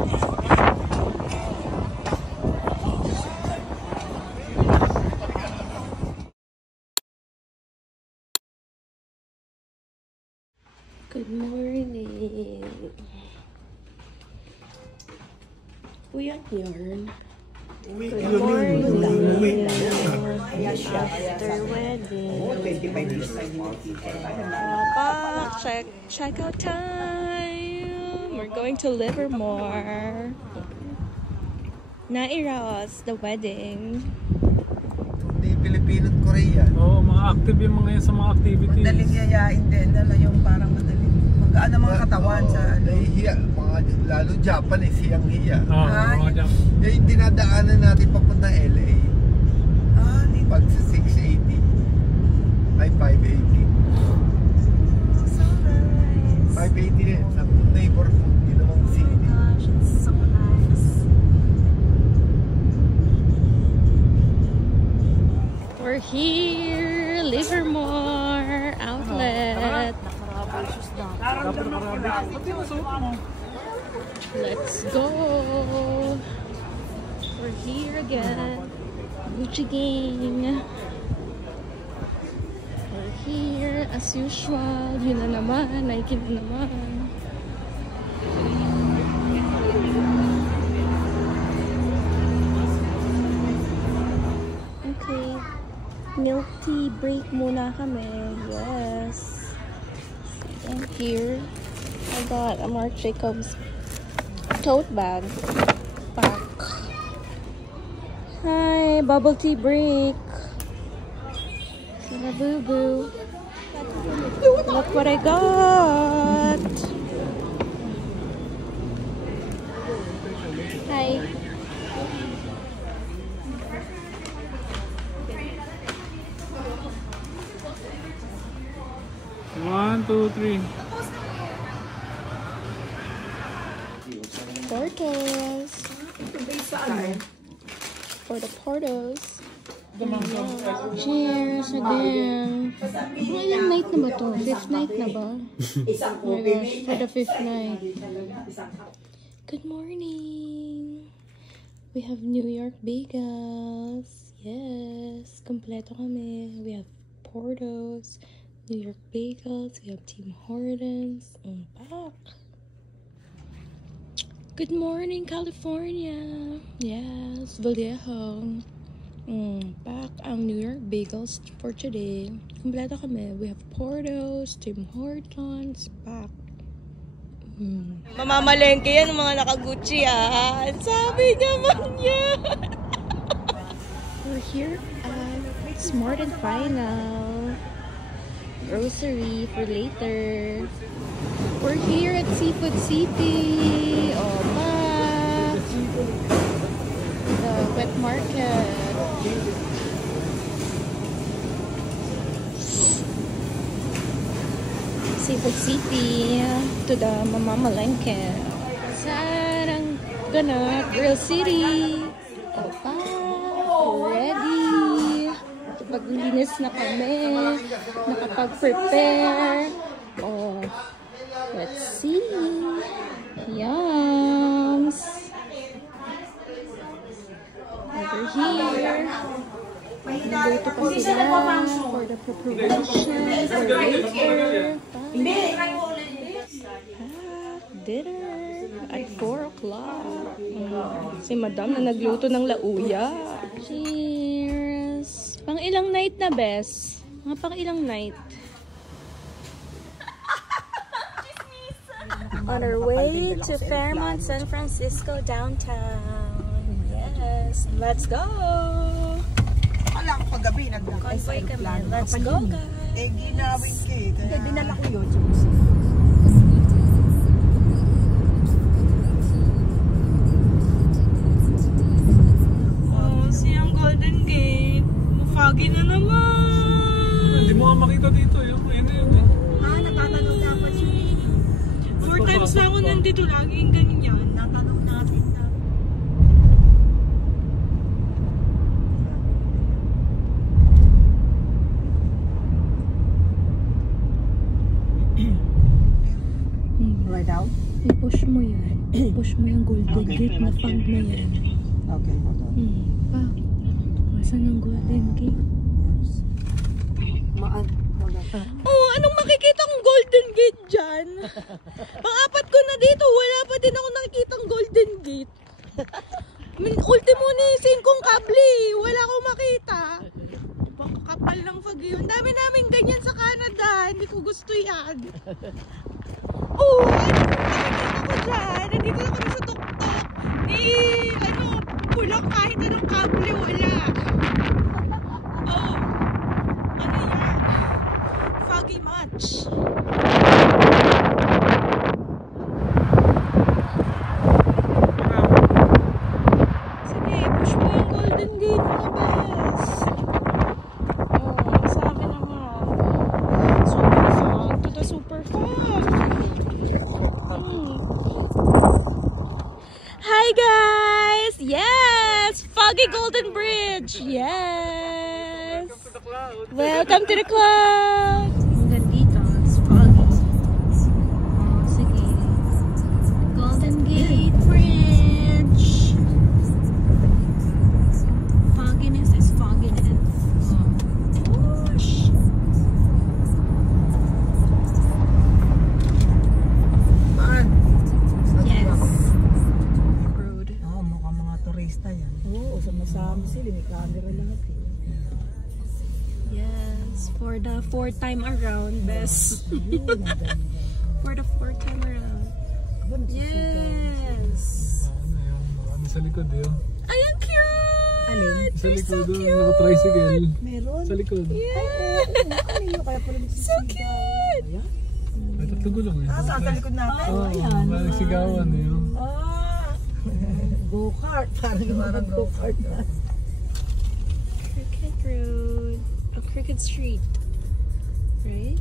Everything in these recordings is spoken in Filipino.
Good morning. We at yarn. Good morning. After wedding. Check out time. We're going to Livermore. Nairas, the wedding. Hindi Pilipino at Korea. Oo, mga active yung mga yan sa mga activities. Madaling yayain din, yung parang madaling magaan ang mga katawan sa Nahihiya, lalo Japan hiyang-hiya. Oo, mga Japan. Yung dinadaanan natin papunta LA. Pag sa 680 ay 580. So nice. 580 rin sa neighborhood, ginawang city. Gosh, it's so nice. We're here, Livermore Outlet. Let's go. We're here again. Gucci gang. We're here as usual. Yun na naman, Nike na naman. Okay. Milk tea break muna kami. Yes. And here, I got a Marc Jacobs tote bag. Pack. Hi, bubble tea break. Sila boo boo. Look what I got. Hi. One, two, three. Portos. For the portos. Cheers again. Ilang night na ba to? Fifth night na ba? Oh my gosh, for the fifth night. Good morning. We have New York bagels. Yes, kompleto kami. We have Portos, New York bagels. We have Tim Hortons. Back. Good morning, California. Yes, Vallejo. Back ang New York bagels for today. Kompleto kami. We have Portos, Tim Hortons, back. Mamamalengke yan, mga naka-Gucci ah. Sabi naman yan. We're here at Smart and Final. Grocery for later. We're here at Seafood City. Oh, back. The wet market. Seafood City to the Mamamalengke. Sarang ganap, Grill City. Oh, back. Ready. Paglinis na kami. Nakapag-prepare. Oh. Let's see. Yums. Over here. Nagluto pa sila for the preparation for later. Dinner at 4 o'clock. Si Madam na nagluto ng lauya. Cheers. Pang ilang night na, Bes? Mga pang ilang night? On our way to Fairmont, San Francisco downtown. Yes, let's go. Wala ko paggabi Convoy kami. Let's go, guys. Ginawin cake. Kaya dinala ko yun. Oh, siyang Golden Gate. Foggy na naman. Hindi mo nga makita dito. Yun na yun. Natatanong dapat yun. 4 times na ako nandito. Laging ganyan. Natanong natin na. push mo yung golden gate na fog na yan. Okay, hold on. Pa, masan ang golden gate? Hold on. Oh, anong makikita kong golden gate dyan? Pang-apat ko na dito, wala pa din ako nakikitang golden gate. Ultimo ni kong kable, wala akong makita. Kapal ng fog yun. Dami namin ganyan sa Canada, hindi ko gusto yan. Oh, ano ko dyan? Nandito na kami sa tuktok. Pulang kahit anong kable, wala. Oh, ano yan? Foggy much. Sige, push mo yung golden gate, mga bes. Oh, sabi naman. Super fog to the super fog. Hi guys! Yes! Foggy Golden Bridge! Yes! Welcome to the cloud! Hanggang dito, it's foggy. Oh, sige. Golden Gate Bridge! Fogginess is fogginess. Whoosh! Saan? Yes. Road. Oo, mukhang mga turista yan. Oo, sama-sama sila. May camera lahat eh. Yes, for the fourth time around, best. For the fourth time around. Yes. Ano sa likod yun? Ay, ang cute! Alin? Sa They're likod so doon, cute! naka-tricycle. Meron? Sa likod. Yeah! Kanino kaya pala So cute! Ayan. May tatlo gulong eh. Saan sa likod natin? Oo, maling sigawan eh. Yun. Go-kart. Parang go-kart na. Cricket Road. Oh, Cricket Street. Right?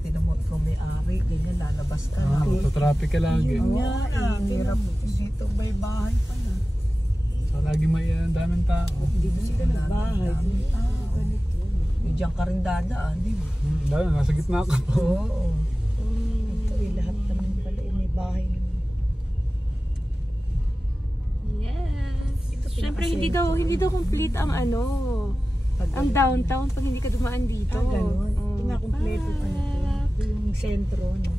Tinamot ko may-ari. Ganyan, lalabas ka na. Sa traffic ka lagi. Oo nga, hirap. Dito may bahay pala. So lagi may daming tao. Dito sila nagbahay. Ganito. Diyan ka rin dadaan, di ba? Dahil nasa gitna ka. Oo. Ito lahat naman pala may bahay naman. Yes. Siyempre, hindi daw complete ang ang downtown pag hindi ka dumaan dito. Ganun. Oh, Ito nga kompleto pa nito. Ito yung sentro, no?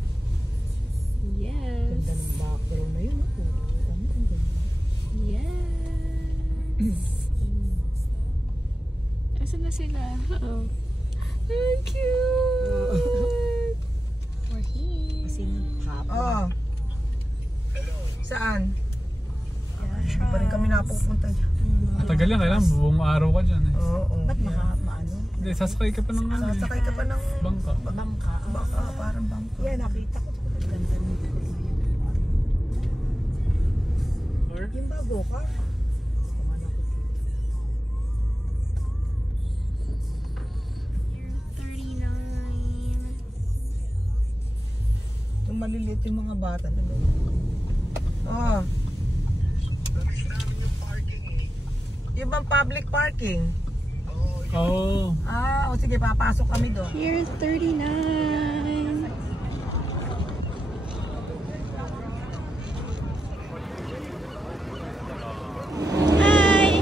Yes. Ganda ng background na yun, no? Ang ganda. Yes. Asan na sila? Oh. Ang cute! We're here. Kasi hapon. Saan? Hindi pa rin kami napupunta dyan. Tagal yan, kailangan buong araw ka dyan eh. Oo. Ba't maano? Hindi, sasakay ka pa ng Sasakay ka pa ng bangka. bangka. Bangka, parang bangka. Yan, nakita ko. Ganda nito. Yung bago ka? Yung maliliit yung mga bata na yung bang public parking? Oo. O sige, papasok kami doon. Here's 39. Hi!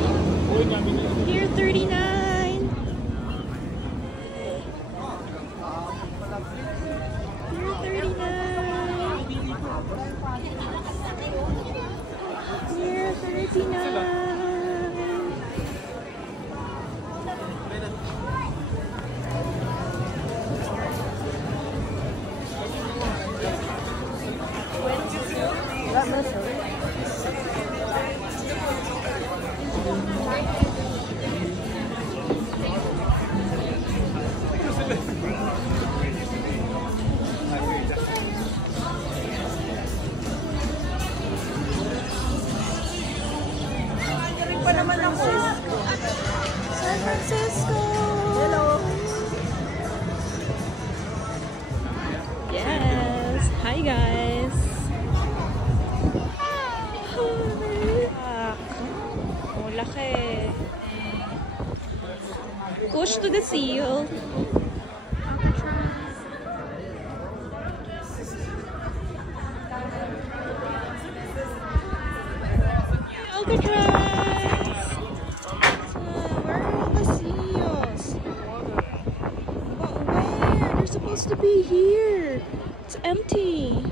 Here 39. Here 39. Here 39. Pa naman ako. San Francisco! Hello. Yes! Hi guys! Oh, laki! Push to the seal! look at us. Where are all the seals? But where? They're supposed to be here. It's empty.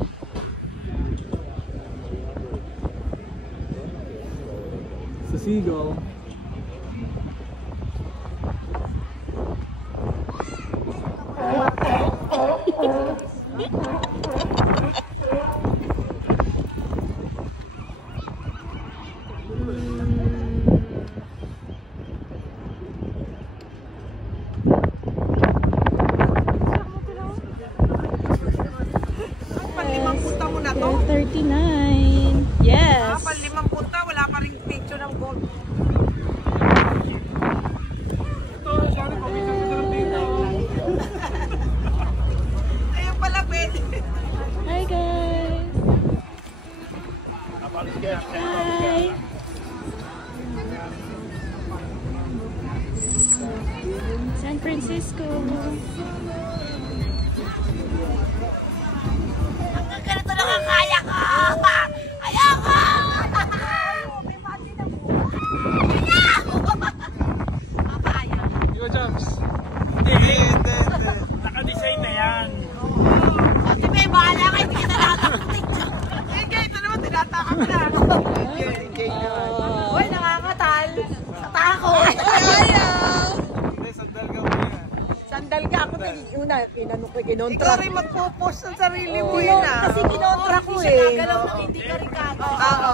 It's a seagull. Panlimang punta mo na to? 39. Yes. Panlimang punta, wala pa rin picture ng gold. Ayun pala, pwede. Hi guys. Hi. San Francisco. Hanggang ganito lang ang kaya ko! Ayoko! Yo, Jobs. Naka-design na yan. Kasi may bahala ka, hindi ka natatakot. Sige, ito naman tinatakot na. Uy, nakakatal. Sa takot. Ayaw! Sandal ka mo yan. Sandal ka ako una, kinontra. Ikaw rin magpo-post ng sarili mo yun ah. Kasi kinontra ko eh. Gagalaw ng hindi ka rin Oo.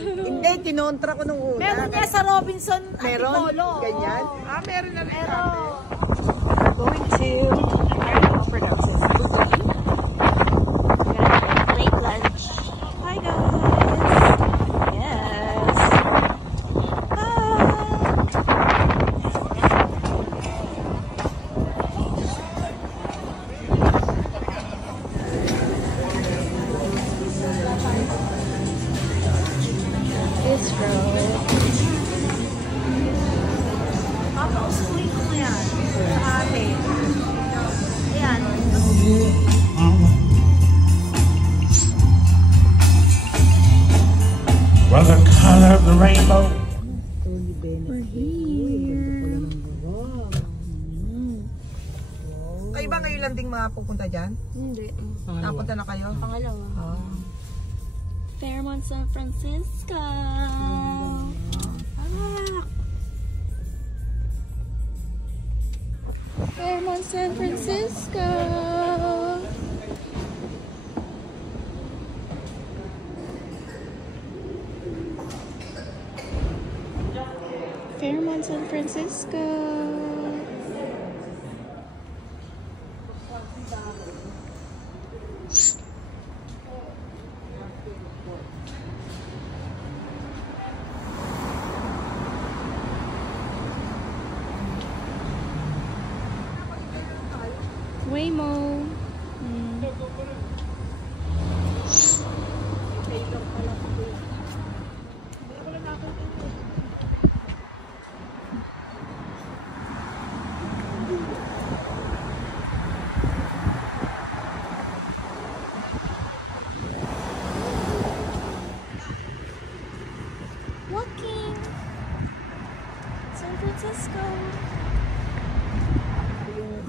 Hindi, kinontra ko nung una. Meron niya sa Robinson Antipolo. Ganyan? Meron na rin kami. Going to, I don't know pronounce it. Late lunch. Hi guys. Yes. This road. Papausuin ko na yan. Sa atin. Ayan. Well, the color of the rainbow. We're here. Kayo ba ngayon lang ding mapupunta dyan? Hindi. Napunta na kayo? Pangalawa. Fairmont, San Francisco. Fairmont, San Francisco. Fairmont, San Francisco. Waymo. Walking. San Francisco.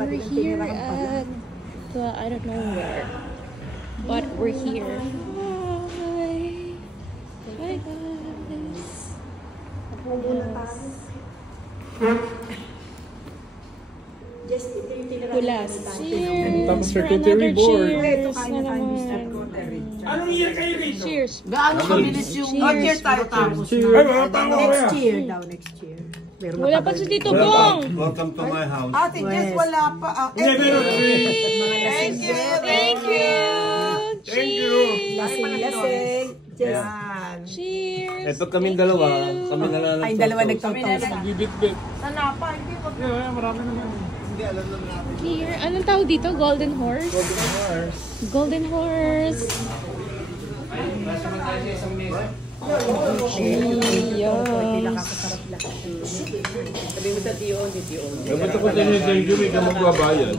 We're here at the, I don't know where, but we're here. Hi. Hi guys. Hulas. Cheers. Tapos For charcuterie another board. cheers na naman. Anong year kayo rito? Cheers. Gaano kabilis yung... Cheers tayo tapos. Ay, mga pango Next kaya. year daw, next year. Wala pa si Tito Bong. Welcome to my house. Ate Jess, wala pa. Hindi, meron. Thank you. Thank you. Thank you. Lasing. Cheers. Ito kaming dalawa. Kami na lang. Ay, dalawa nagtutulog. Bibit-bit. Sana pa, hindi ko. Yeah, marami na yan. Hindi, alam lang natin. Here. Anong tawag dito? Golden Horse? Golden Horse. Dapat ako din yung thank you, may ka magbabayad.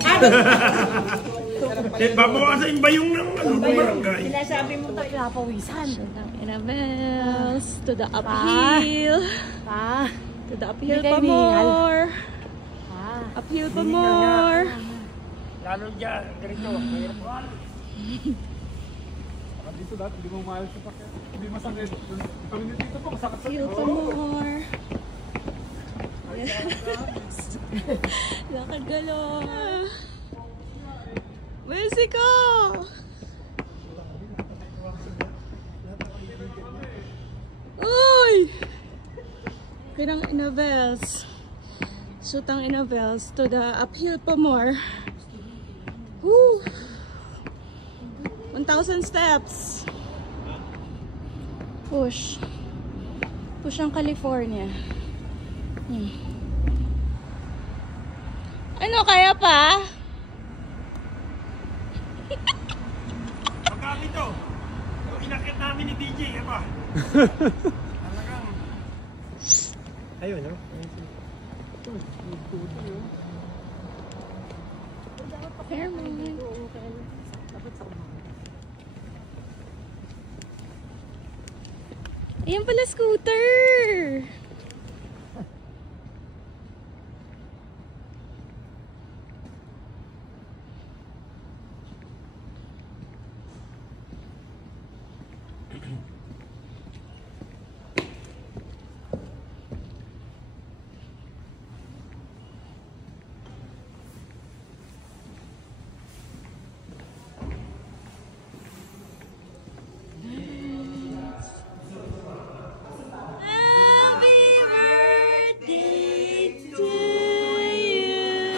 Babawasan ba yung ng barangay? Sinasabi mo tayo napawisan. Annabels, to the uphill. To the uphill pa more. Uphill pa more. Lalo dyan, ganito. Dito dati, hindi mo maayos yung pakyan. Hindi masakit. Kami dito po, masakit sa Uphill pa more. Yes. Lakad galore. Mexico! Uy! Pinang Annabels. Shootang Annabels to the uphill pa more. Woo! 1,000 steps. Push. Push ang California. Ano, kaya pa? Magkami to. Ito, inakit namin ni DJ, ba? Talagang. Ayun, no? Fairmont. Ayan pala scooter. Happy birthday to you.